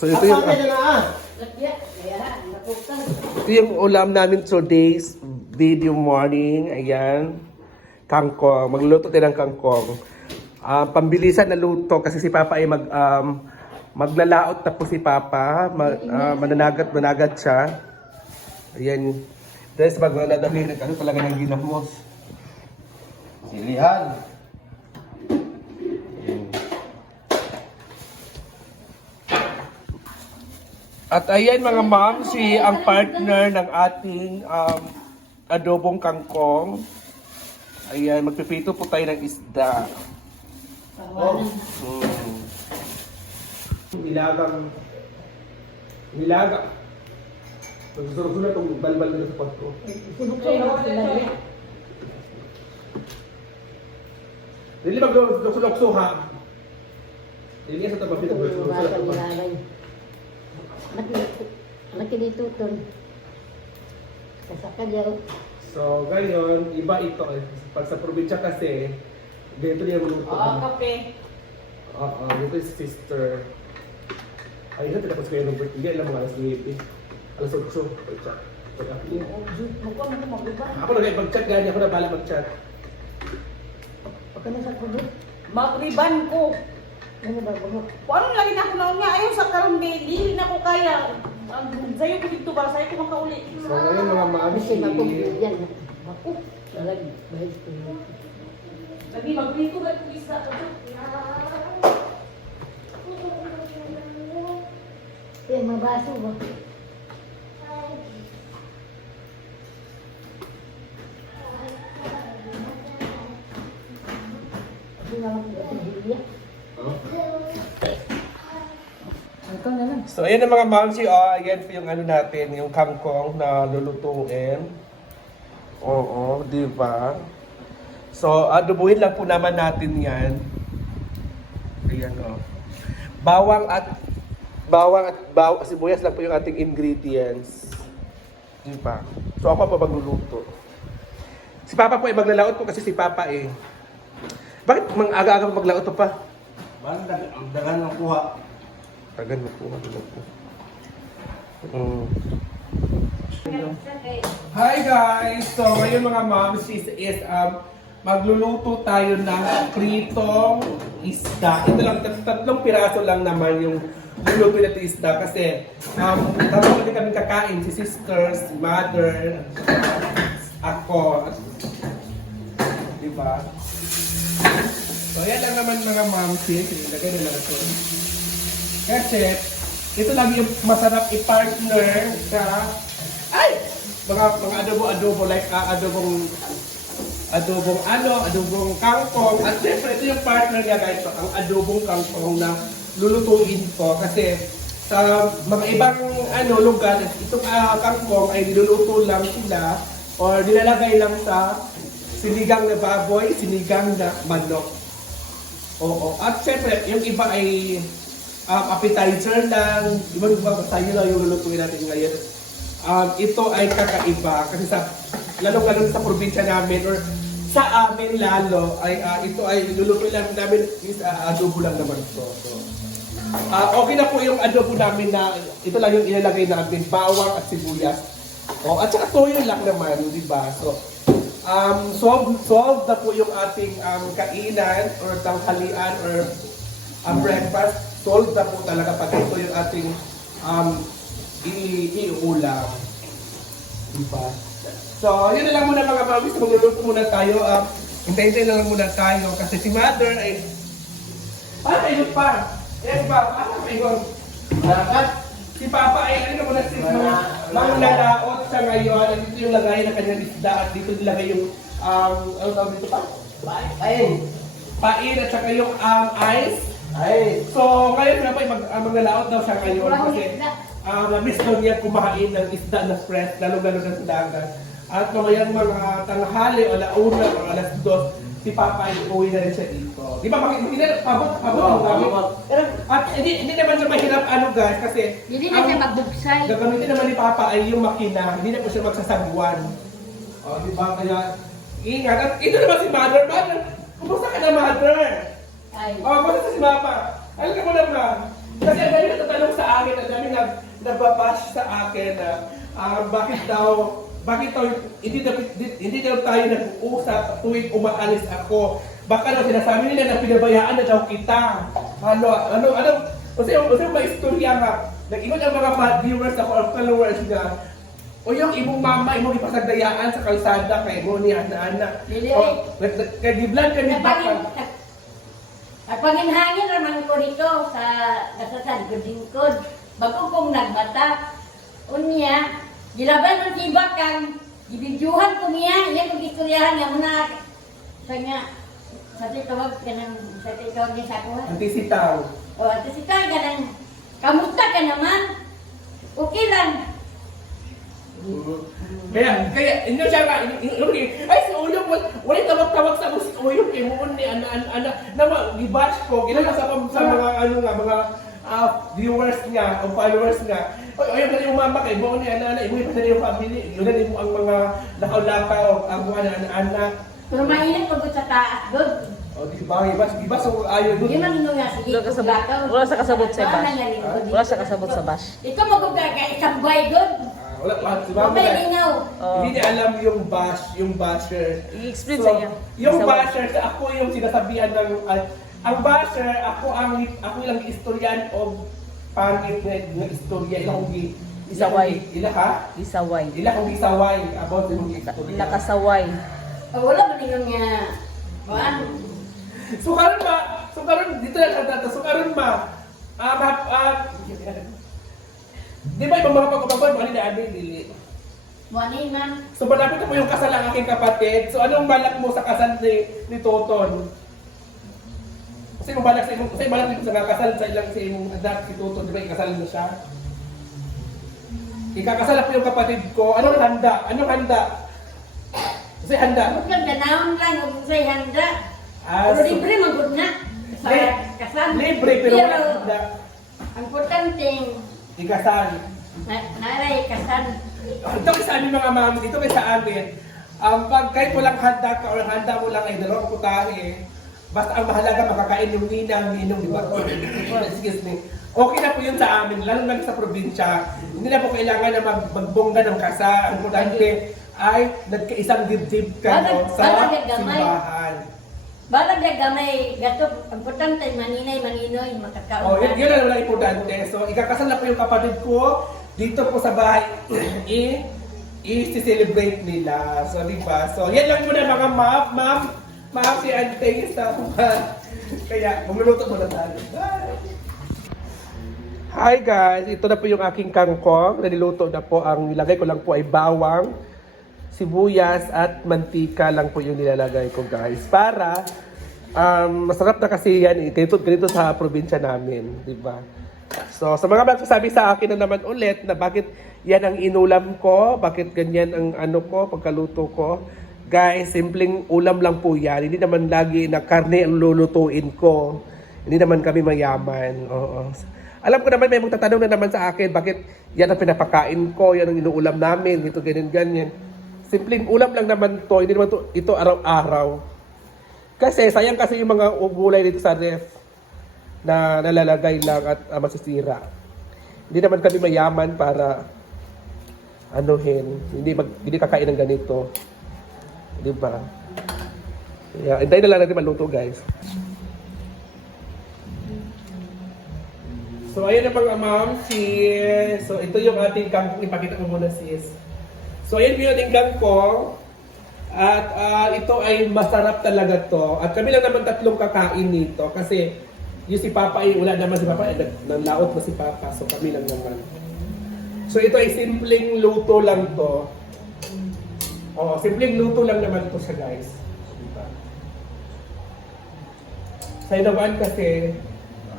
So ito yung, ito yung ulam namin today's video morning. Ayan. Kangkong. Magluluto tayo ng kangkong. Ah, pambilisan na luto kasi si Papa ay mag um, maglalaot na po si Papa. Ma, ah, mananagat managat siya. Ayan. Sa magdadali, ano talaga ng ginamos. Silihan. At ayan mga ma'am, si ang partner ng ating um, adobong kangkong. Ayan, magpipito po tayo ng isda. Oh. Hmm. Nilagang... Nilaga. Magsusunod na itong balbal nila sa pagko. Dili magsulokso ha. Dili sa tabang pito. Nakilituton. Kasaka daw. So, ngayon, iba ito. eh. Pag sa probinsya kasi, ganito niya maluto. Oo, kape. Oo, dito yung sister. Ay, ito tapos kayo ng birthday. Ilan mga alas 9. Alas 8. Pag-chat. Mag-iba. Ako na kayo pag-chat gani. Ako na bala mag-chat. Pagka nasa kubit, Mag-riban ko. Ano ba ba? Kung ano lagi na ako na niya, ayaw sa karon dili na ko kaya. Ang sayo ko dito ba, sayo ko makauli. So, ngayon mga maami Kasi makubit yan. Ako, talagang bahit ko. Lagi mag-rito ba ito isa? Eh, mabaso ba? Hindi naman ko ito na. So, ayan ang mga mamsi. Oh, ayan po yung ano natin, yung kangkong na lulutuin. Oo, di ba? So, adobuhin lang po naman natin yan. Ayan, oh. Bawang at bawang at baw sibuyas lang po yung ating ingredients. Di ba? So, ako pa magluluto. Si Papa po ay maglalaot po kasi si Papa eh. Bakit mang aga-aga pa maglaot pa? Parang dag- ang dagan ng kuha. Po. Tagal po. Mm. Hi guys! So ngayon mga moms is, is um, magluluto tayo ng pritong isda. Ito lang, tat- tatlong piraso lang naman yung luluto natin isda kasi um, tatlo din kami kakain, si sisters, si mother, ako. Diba? So yan lang naman mga moms. Ilagay na lang ito. Kasi, ito lang yung masarap i-partner sa, ay! Mga, mga adobo-adobo, like ah, adobong, adobong ano, adobong kangkong. At syempre, ito yung partner niya guys, ang adobong kangkong na lulutuin ko. Kasi, sa mga ibang ano lugar, itong ah, kangkong ay niluluto lang sila or nilalagay lang sa sinigang na baboy, sinigang na manok. Oo. At syempre, yung iba ay um, appetizer lang. Iba ba tayo lang yung lulutuin natin ngayon. Um, ito ay kakaiba kasi sa lalo-lalo sa probinsya namin or sa amin lalo ay ah, ito ay lulutuin lang namin is ah, adobo lang naman to. So, ah, okay na po yung adobo namin na ito lang yung ilalagay namin bawang at sibuyas. Oh, at saka toyo lang naman, di ba? So, um, solve, solve na po yung ating um, kainan or tanghalian or um, breakfast. Solve na po talaga pag ito yung ating um, iulam. Diba? So, yun na lang muna mga mabis. Magluluto muna tayo. Um, Hintay-hintay na lang muna tayo kasi si mother ay... Ah, ayun pa! Ayun pa! Ah, ayun! At si Papa ay ano muna si Manglalaot sa ngayon. At dito yung lagay ng kanyang isda at dito nilagay yung um, ano tawag dito pa? Ay! Pain at saka yung um, ice. Ay! So, ngayon nga pa, mag, uh, maglalaot daw siya ngayon kasi uh, na-miss daw niya kumain ng isda na fresh, lalo-lalo na sa dagat. At mamayang mga tanghali o launa o alas dos, si Papa ay uwi na rin siya dito. Di ba, makik- hindi na, pabot, pabot ang. Pero, at hindi, hindi naman siya mahirap ano guys, kasi Hindi na ang siya magbugsay. gagamitin naman ni Papa ay yung makina, hindi na po siya magsasagwan. O, di ba? Kaya, ingat. At ito naman si Mother. Mother, kumusta ka na, Mother? Ay. Oh, basta si Mama. Alam ka mo na ba? Kasi ang dami natatanong akin, ang dami nag, nagbabash sa akin na ah, bakit daw, bakit daw, hindi daw, hindi daw tayo nag-uusap tuwing umaalis ako. Baka daw sinasabi nila na pinabayaan na daw kita. Ano, ano, ano, kasi yung, kasi may istorya nga, nag-ingon ang mga viewers ako, or followers na, o yung imong mama, imong ipasagdayaan sa kalsada kay mo ni ana-ana. Dili, O, nag- Kay giblan kami baka. nagpanginhangin naman ko dito sa kasasan ko lingkod. Bago kong nagbata. Unya, gilaban ng tibakan, gibidyuhan ko niya, iya kong istoryahan nga muna. Sa nga, sa tawag ka ng, sa tawag niya sa ako. ha? Antisitaw. O, at si ka ng, kamusta ka naman? Okay lang. Kaya, kaya, inyo siya inyo, inyo, ay, si Uyong, wal- wala tawag-tawag sa si Uyong, kay mo ni, ana, ana, ana, na ma- gibash ko, ginala sa, sa mga, ano nga, mga, ah, viewers nga, o followers nga, Oy, oy, yung yung mama kay mo ni, ana, ana, imo yung yung family, yun na mo ang mga lakaw-lakaw, ang mga ana, ana, Pero mainit pagod sa taas, good. o, di ba, gibash, gibash, so, ayaw, Hindi man nino nga sige. Wala sa kasabot sa bash. Wala sa kasabot sa bash. Ikaw magugay ka isang bay, good. Ah, wala, wala, si mama. Oh. hindi niya alam yung bash, yung basher. I-explain sa inyo. Yung Sa- basher, ako yung sinasabihan ng, ang basher, ako ang, ako lang istoryan o pangit na, na istorya, ilang kong Isaway. Ila ha? Isaway. Ila kong isaway about yung istorya. Nakasaway. O, wala ba ninyo nga, kuan? So karon ma, so karon dito na lang tata, so karon ma, ah, ma, ah, di ba ibang mga pagkakabay, mga nila amin, dili. Muanin man. So malapit na po yung kasal ng aking kapatid. So anong balak mo sa kasal ni, ni Toton? Kasi mo balak sa imong, kasi balak nito sa kasal sa ilang sa imong anak si Toton, di ba ikasal na siya? Ikakasal na po yung kapatid ko. Anong handa? Anong handa? Kasi handa. Huwag kang ganahon lang, huwag say handa. Ah, Pero so- libre magod na. Sa kasal. Libre pero wala handa. ang importante, Ikasal. na, naray kasal. Ito kay sa amin mga ma'am, ito kay sa amin. Um, pag kahit walang handa ka or handa mo lang ay dalawang putahe, basta ang mahalaga makakain yung ninang, ninong, di ba? Excuse me. Okay na po yun sa amin, lalo lang sa probinsya. Hindi na po kailangan na mag magbongga ng kasa. Ang importante ay nagkaisang dibdib ka no, sa balag gamay. simbahan. Balag na gamay, gato, ang importante, maninay, maninoy, makakaon. Oh, yun, yun ang wala importante. So, ikakasal na po yung kapatid ko dito po sa bahay. i i-celebrate nila. So, di ba? So, yan lang muna mga ma'am, ma'am, Ante sa Kaya, magluluto muna tayo. Bye! Hi guys! Ito na po yung aking kangkong. Naniluto na po. Ang nilagay ko lang po ay bawang, sibuyas at mantika lang po yung nilalagay ko guys. Para um, masarap na kasi yan eh. Ganito, ganito sa probinsya namin. di ba? So sa mga magsasabi sa akin na naman ulit na bakit yan ang inulam ko, bakit ganyan ang ano ko, pagkaluto ko. Guys, simpleng ulam lang po yan. Hindi naman lagi na karne ang lulutuin ko. Hindi naman kami mayaman. Oo. Alam ko naman may magtatanong na naman sa akin, bakit yan ang pinapakain ko, yan ang inuulam namin, ito ganyan ganyan. Simpleng ulam lang naman to, hindi naman to, ito araw-araw. Kasi sayang kasi yung mga gulay dito sa ref na nalalagay lang at uh, masisira. Hindi naman kami mayaman para anuhin, hindi mag, hindi kakain ng ganito. 'Di ba? Yeah, hintayin na lang natin maluto, guys. So, ayan na mga ma'am, sis. So, ito yung ating kangkong. Ipakita ko muna, sis. So, ayan yung ating kangkong. At ah, ito ay masarap talaga to. At kami lang naman tatlong kakain nito. Kasi yung si Papa ay wala naman si Papa. Eh, nanlaot na si Papa. So, kami lang naman. So, ito ay simpleng luto lang to. Oo, simpleng luto lang naman to siya, guys. Diba? Sa Inawan kasi,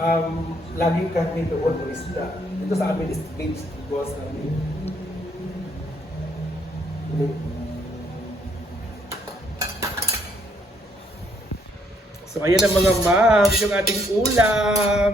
um, laging kami doon o isda. Ito sa amin is beach boss amin. So ayan ang mga ma'am, yung ating ulam.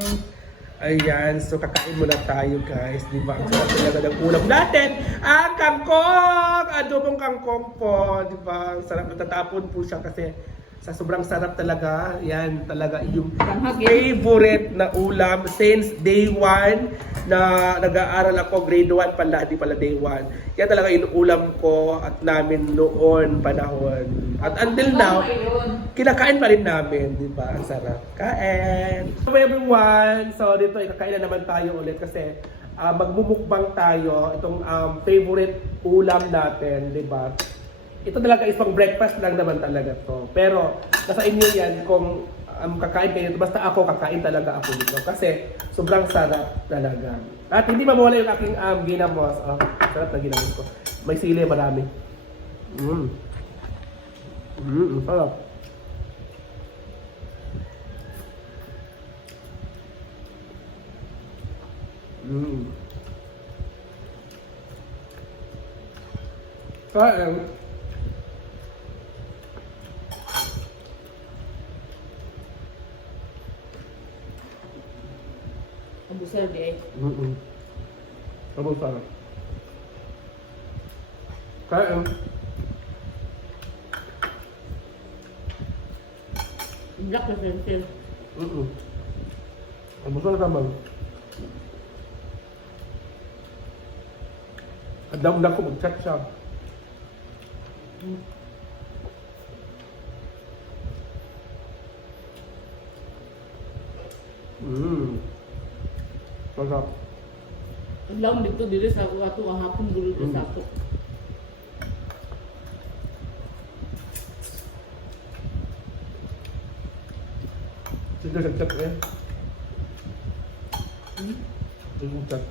Ayan, so kakain muna tayo guys, di ba? Ang sarap talaga ng ulam natin. Ang kangkong! Adobong kangkong po, di ba? Ang sarap, natatapon po siya kasi Sa sobrang sarap talaga. Yan talaga yung favorite na ulam since day one na nag-aaral ako grade 1 pala, di pala day 1. Yan talaga yung ulam ko at namin noon panahon. At until now, kinakain pa rin namin, di ba? Ang sarap. Kain! Hello everyone! So dito, ikakain na naman tayo ulit kasi ah, magmumukbang tayo. Itong um, favorite ulam natin, di ba? Ito talaga is pang breakfast lang naman talaga to. Pero nasa inyo yan kung um, kakain kayo. Basta ako, kakain talaga ako dito. Kasi sobrang sarap talaga. At hindi mawala yung aking um, ginamos. Oh, sarap na ginamos ko. May sili, marami. Mm. Mm, sarap. Mm. Kain. Abusal di eh. Mm-mm. Sobrang sarap. Kain. Black na sensil. Mm-mm. Ang sarap naman. Ang dami ko mag-chat siya. Mm. Sarap. Ang laom dito dito sa ako ato ang hapon gulo Mm. sa ako. Sila nag-chat eh. Hmm? Sila nag-chat.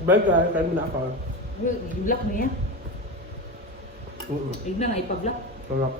Bye guys, kain mo na ako. Black niya. Mm-mm. Igna nga ipa-black. Sarap.